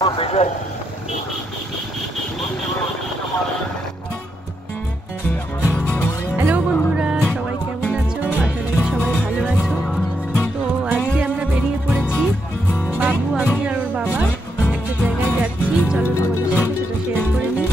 Hello বন্ধুরা, সবাই কেমন আছো? আশা করি সবাই ভালো আছো। তো আজকে আমরা বেরিয়ে পড়েছি, বাবু, আমি আর ওর বাবা একটা জায়গায় যাচ্ছি। চলো তোমাদের সাথে সেটা শেয়ার করে নিই।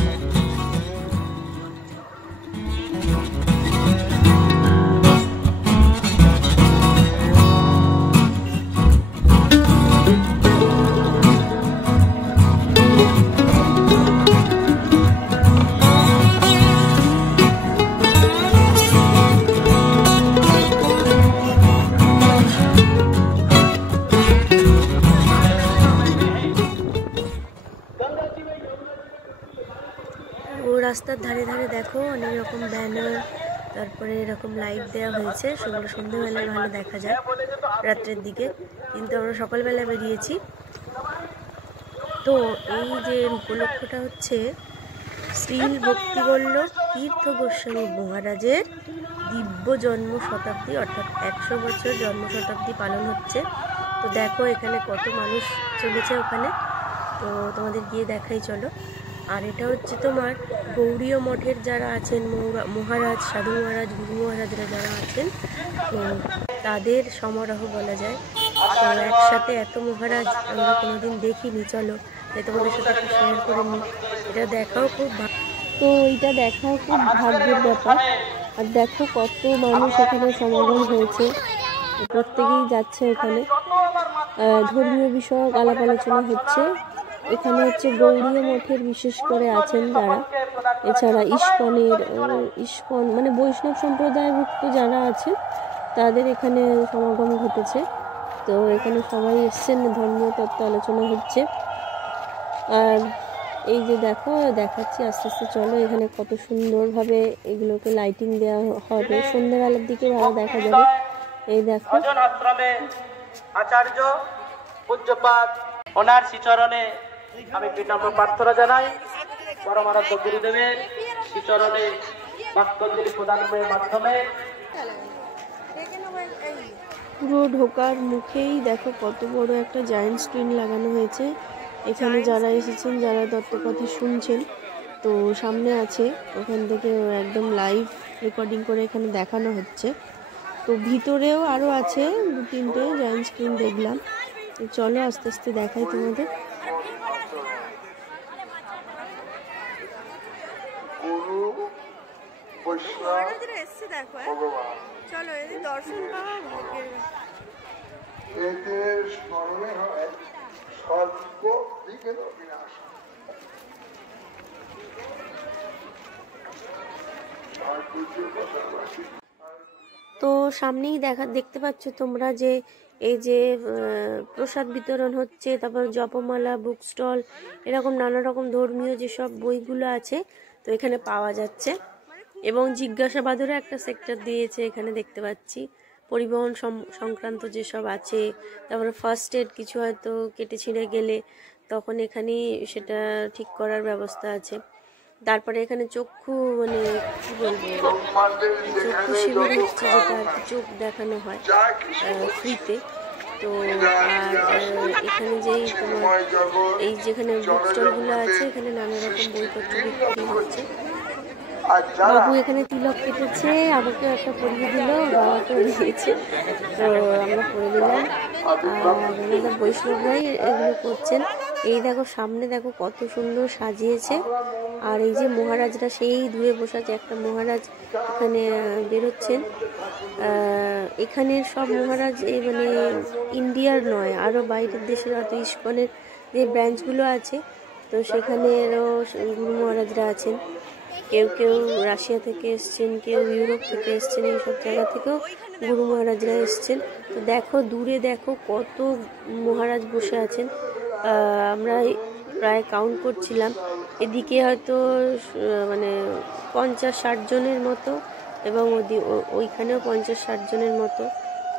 রাস্তার ধারে ধারে দেখো অনেক রকম ব্যানার, তারপরে এরকম লাইট দেওয়া হয়েছে। সেগুলো সন্ধ্যেবেলায় ভালো দেখা যায় রাত্রের দিকে, কিন্তু আমরা সকালবেলা বেরিয়েছি। তো এই যে উপলক্ষটা হচ্ছে শ্রীল ভক্তিবল্লভ তীর্থ গোস্বামী মহারাজের দিব্য জন্ম শতাব্দী, অর্থাৎ 100 বছর জন্ম শতাব্দী পালন হচ্ছে। তো দেখো এখানে কত মানুষ চলেছে ওখানে, তো তোমাদের গিয়ে দেখাই চলো। আর এটা হচ্ছে তোমার গৌড়ীয় মঠের যারা আছেন, মহারাজ, সাধু মহারাজ, গুরু মহারাজরা যারা আছেন, তো তাদের সমারোহ বলা যায়। তো একসাথে এত মহারাজ আমরা কোনোদিন দেখিনি। চলো তোমাদের সাথে একটু শেয়ার করে নিই। এটা দেখাও খুব ভাগ্যের ব্যাপার। আর দেখো কত মানুষ এখানে সমাগম হয়েছে, প্রত্যেকেই যাচ্ছে ওখানে। ধর্মীয় বিষয়ক আলাপ আলোচনা হচ্ছে। এখানে হচ্ছে গৌড়ীয় মঠের বিশেষ করে আছেন যারা, এছাড়া ইস্কন মানে বৈষ্ণব সম্প্রদায়ভুক্ত যারা আছেন তাদের এখানে সমাগম ঘটেছে। তো এখানে সবাই এসছেন, ধর্মীয় তত্ত্ব আলোচনা হচ্ছে। আর এই যে দেখো দেখাচ্ছি আস্তে আস্তে, চলো। এখানে কত সুন্দরভাবে এগুলোকে লাইটিং দেওয়া হবে, সন্ধ্যাবেলার দিকে ভালো দেখা যাবে। এই দেখো আচার্য পূজ্যপাদ ওনার শ্রীচরণে আমি বিনম্র প্রার্থনা জানাই। পরমারাধ্য গুরুদেবের শ্রীচরণে বাক্যাঞ্জলি প্রদানের মাধ্যমে পুরো ঢোকার মুখেই দেখো কত বড় একটা জায়ান্ট স্ক্রিন লাগানো হয়েছে। এখানে যারা এসেছেন, যারা দত্তকথা শুনছেন, তো সামনে আছে, ওখান থেকে একদম লাইভ রেকর্ডিং করে এখানে দেখানো হচ্ছে। তো ভিতরেও আরও আছে 2-3টে জায়ান্ট স্ক্রিন দেখলাম। তো চলো আস্তে আস্তে দেখাই তোমাদের। তো সামনেই দেখতে পাচ্ছ তোমরা যে এই যে প্রসাদ বিতরণ হচ্ছে, তারপর জপমালা, বুক স্টল, এরকম নানা রকম ধর্মীয় যেসব বইগুলো আছে তো এখানে পাওয়া যাচ্ছে। এবং জিজ্ঞাসাবাদেরও একটা সেক্টর দিয়েছে এখানে দেখতে পাচ্ছি। পরিবহন সংক্রান্ত যেসব আছে, তারপরে ফার্স্ট এড, কিছু হয়তো কেটে ছিঁড়ে গেলে তখন এখানেই সেটা ঠিক করার ব্যবস্থা আছে। তারপরে এখানে চক্ষু মানে কি বলবো, চক্ষু শিবির হচ্ছে, যেটা আর কি চোখ দেখানো হয় ফ্রিতে। তো আর এখানে যেই তোমার এই যেখানে বুক স্টলগুলো আছে, এখানে নানা রকম বইপত্র বিক্রি হচ্ছে। বাবু এখানে তিলক কেটেছে, আমাকে একটা পরিয়ে দিল, বাবাকেও দিয়েছে, তো আমরা পরে দিলাম। আর আমাদের বৈষ্ণবরাই এগুলো করছেন। এই দেখো সামনে দেখো কত সুন্দর সাজিয়েছে। আর এই যে মহারাজরা সেই দূরে বসে আছে, একটা মহারাজ এখানে বেরোচ্ছেন। এখানের সব মহারাজ মানে ইন্ডিয়ার নয়, আরও বাইরের দেশের, হয়তো ইস্কনের যে ব্রাঞ্চগুলো আছে, তো সেখানেরও গুরু মহারাজরা আছেন। কেউ কেউ রাশিয়া থেকে এসছেন, কেউ ইউরোপ থেকে এসছেন, এইসব জায়গা থেকেও গুরু মহারাজরা এসছেন। তো দেখো দূরে দেখো কত মহারাজ বসে আছেন। আমরা প্রায় কাউন্ট করছিলাম, এদিকে হয়তো মানে 50-60 জনের মতো, এবং ওইখানেও 50-60 জনের মতো,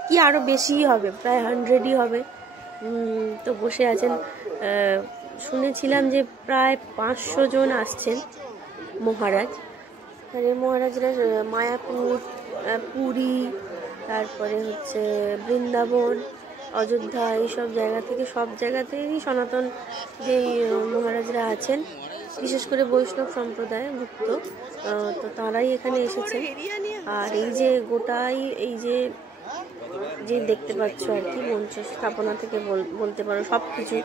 কি আরও বেশিই হবে, প্রায় 100ই হবে। তো বসে আছেন। শুনেছিলাম যে প্রায় 500 জন আসছেন মহারাজ। এখানে মহারাজরা মায়াপুর, পুরী, তারপরে হচ্ছে বৃন্দাবন, অযোধ্যা, এইসব জায়গা থেকে, সব জায়গাতেই সনাতন যেই মহারাজরা আছেন, বিশেষ করে বৈষ্ণব সম্প্রদায় ভুক্ত, তো তারাই এখানে এসেছেন। আর এই যে গোটাই এই যে দেখতে পাচ্ছ আর কি, মঞ্চ স্থাপনা থেকে বলতে পারো সব কিছু,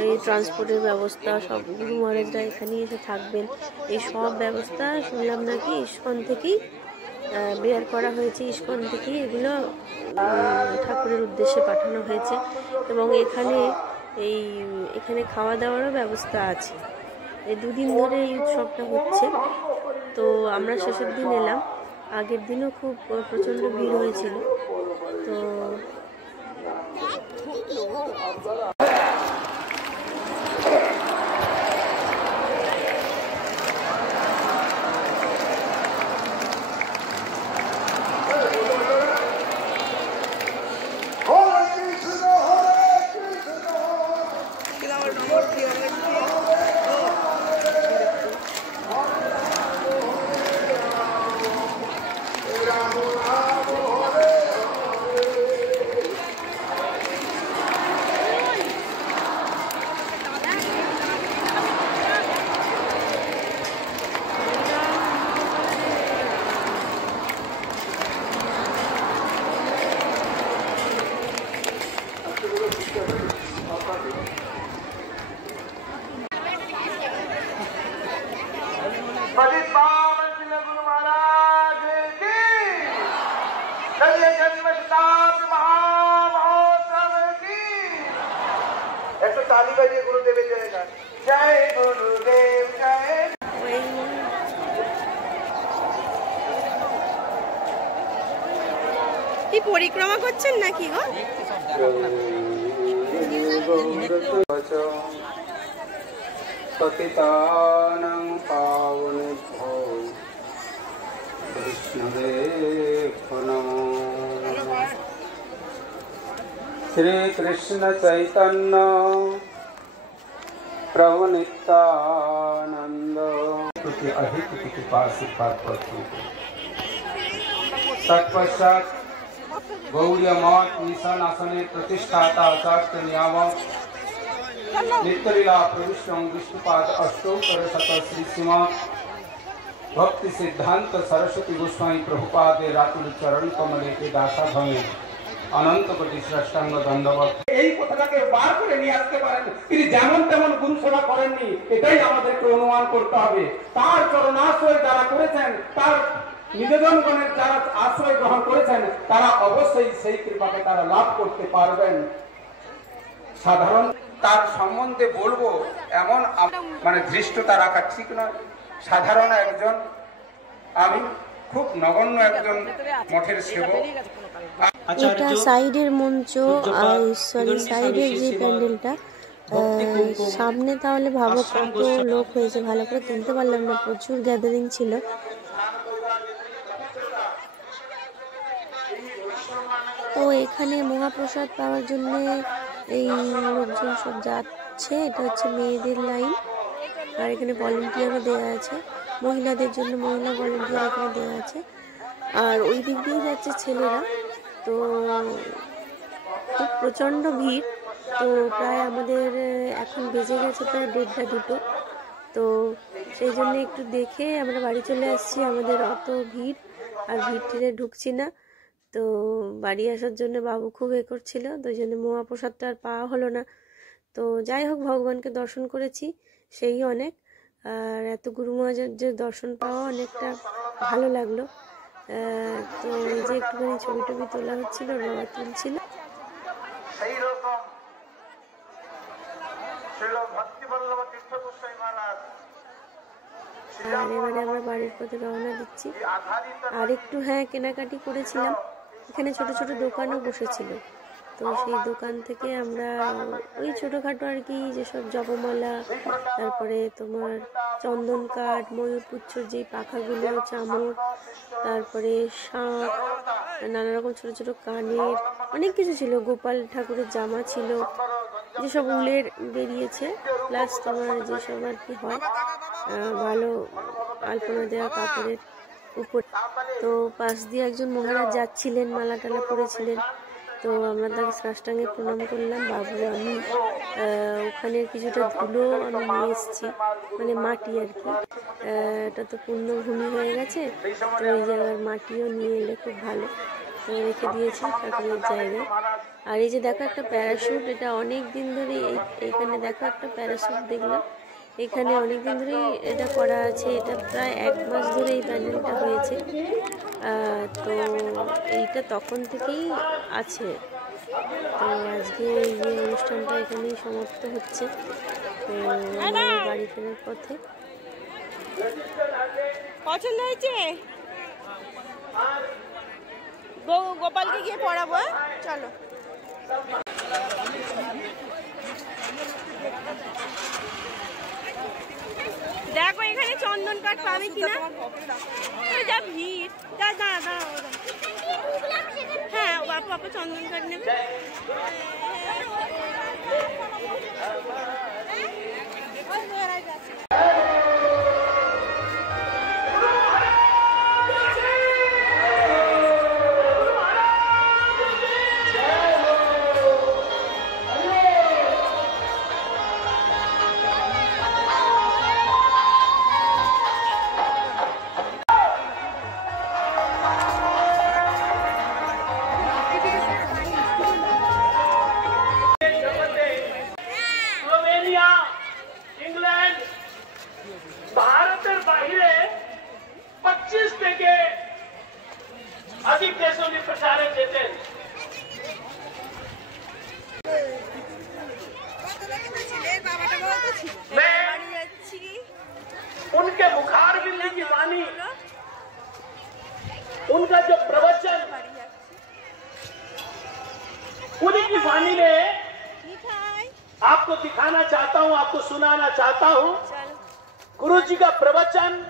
এই ট্রান্সপোর্টের ব্যবস্থা, সব গুরু মহারাজরা এখানেই এসে থাকবেন, এই সব ব্যবস্থা শুনলাম নাকি ইস্কন থেকেই বের করা হয়েছে, ইস্কন থেকেই এগুলো ঠাকুরের উদ্দেশ্যে পাঠানো হয়েছে। এবং এখানে খাওয়া দাওয়ারও ব্যবস্থা আছে। এই দুদিন ধরে এই উৎসবটা হচ্ছে। তো আমরা শেষের দিন এলাম, আগের দিনও খুব প্রচণ্ড ভিড় হয়েছিল। তো ताली बजे गुरुदेव जय जय गुरुदेव जय। কি পরিক্রমা করছেন নাকি গো? पतितानां पावनेभ्यो वैष्णवेभ्यो नमो नमः। श्री कृष्ण चैतन्य प्रभु नित्यानंद के अधिक कृपा आशीर्वाद प्राप्त। तत्पश्चात गौड़ीय मठ मिशन आसने प्रतिष्ठाता आचार्य नियामक नित्यलीला प्रविष्टं विष्णुपाद अष्टोत्तर शत श्री श्रीमद् भक्ति सिद्धांत सरस्वती गोस्वामी प्रभुपाद रातुल चरण कमले के दासा भंगे अनंत कोटि श्रेष्ठांग दंडवत। এই কথাটাকে বার করে নিয়ে আসতে পারেন, তিনি যেমন তেমন গুরু সেবা করেননি, এটাই আমাদেরকে অনুমান করতে হবে। তার চরণাশ্রয় যারা করেছেন, তার নিবেদনগণের যারা আশ্রয় গ্রহণ করেছেন, তারা অবশ্যই সেই কৃপাকে তারা লাভ করতে পারবেন। সাধারণ তার সম্বন্ধে বলবো এমন মানে ধৃষ্টতা রাখা ঠিক নয়। সাধারণ একজন, আমি খুব নগণ্য একজন মঠের সেবক। এটা সাইডের মঞ্চ, আর সরি সাইডের যে প্যান্ডেলটা, সামনে তাহলে ভাবো কত লোক হয়েছে, ভালো করে তুলতে পারলাম না, প্রচুর গ্যাদারিং ছিল। তো এখানে মহাপ্রসাদ পাওয়ার জন্য এই লোকজন সব যাচ্ছে। এটা হচ্ছে মেয়েদের লাইন, আর এখানে ভলেন্টিয়ারও দেওয়া আছে, মহিলাদের জন্য মহিলা ভলেন্টিয়ার এখানে দেওয়া আছে। আর ওই দিক দিয়েও যাচ্ছে ছেলেরা। তো খুব প্রচণ্ড ভিড়। তো প্রায় আমাদের এখন বেজে গেছে প্রায় 1:30 2টো। তো সেই জন্য একটু দেখে আমরা বাড়ি চলে আসছি। আমাদের অত ভিড়, আর ভিড় টিড়ে ঢুকছি না। তো বাড়ি আসার জন্য বাবু খুব করছিল, তো ওই জন্য মহাপ্রসাদটা আর পাওয়া হলো না। তো যাই হোক, ভগবানকে দর্শন করেছি, সেই অনেক। আর এত গুরু মহারাজের দর্শন পাওয়া অনেকটা ভালো লাগলো। তো এই যে একটুখানি ছবি টবি তোলা হচ্ছিল, বাবা তুলছিল। আর এবারে আমরা বাড়ির পথে রওনা দিচ্ছি। আর একটু কেনাকাটি করেছিলাম। এখানে ছোট ছোট দোকানও বসেছিল, তো সেই দোকান থেকে আমরা ওই ছোটোখাটো আর কি, যেসব জপমালা, তারপরে তোমার চন্দন কাঠ, ময়ূরপুচ্ছর যেই পাখাগুলো, চামড়, তারপরে শাঁখ, নানা রকম ছোট ছোট কানের অনেক কিছু ছিল। গোপাল ঠাকুরের জামা ছিল, যেসব উলের বেরিয়েছে, প্লাস তোমার যেসব আর কি হয় ভালো আলপনা দেওয়া কাপড়ের উপর। তো পাশ দিয়ে একজন মহারাজ যাচ্ছিলেন, মালা টালা পরেছিলেন। তো আমরা তাকে সাষ্টাঙ্গে প্রণাম করলাম। বাবু আমি ওখানে কিছুটা ধুলো আমি নিয়ে এসেছি, মানে মাটি আর কি। এটা তো পূর্ণভূমি হয়ে গেছে, তো ওই জায়গার মাটিও নিয়ে এলে খুব ভালো, তো রেখে দিয়েছি ঠাকুরের জায়গায়। আর এই যে দেখো একটা প্যারাশুট, এটা অনেক দিন ধরে এইখানে দেখো একটা প্যারাশুট দেখলাম, এখানে অনেক দিন ধরেই এটা করা আছে। এটা প্রায় 1 মাস ধরে এই প্যান্ডেলটা হয়েছে। তো এইটা তখন থেকেই আছে। তো আজকে এই যে অনুষ্ঠানটা এখানেই সমাপ্ত হচ্ছে। তো আমরা বাড়ি ফেরার পথে। পছন্দ হয়েছে? গোপালকে গিয়ে পড়াবো, চলো। দেখো এখানে চন্দন কাঠ পাবে কিনা, যা ভিড়। হ্যাঁ বাপু চন্দন কাঠ নেবে। ভারতের বাইরে 25 থেকে अधिक देशों में प्रसारण देते हैं। मैं उनके मुखार गिल्ली की वाणी, उनका जो प्रवचन, उन्हीं की वाणी में आपको दिखाना चाहता हूं, आपको सुनाना चाहता हूं। गुरु जी का प्रवचन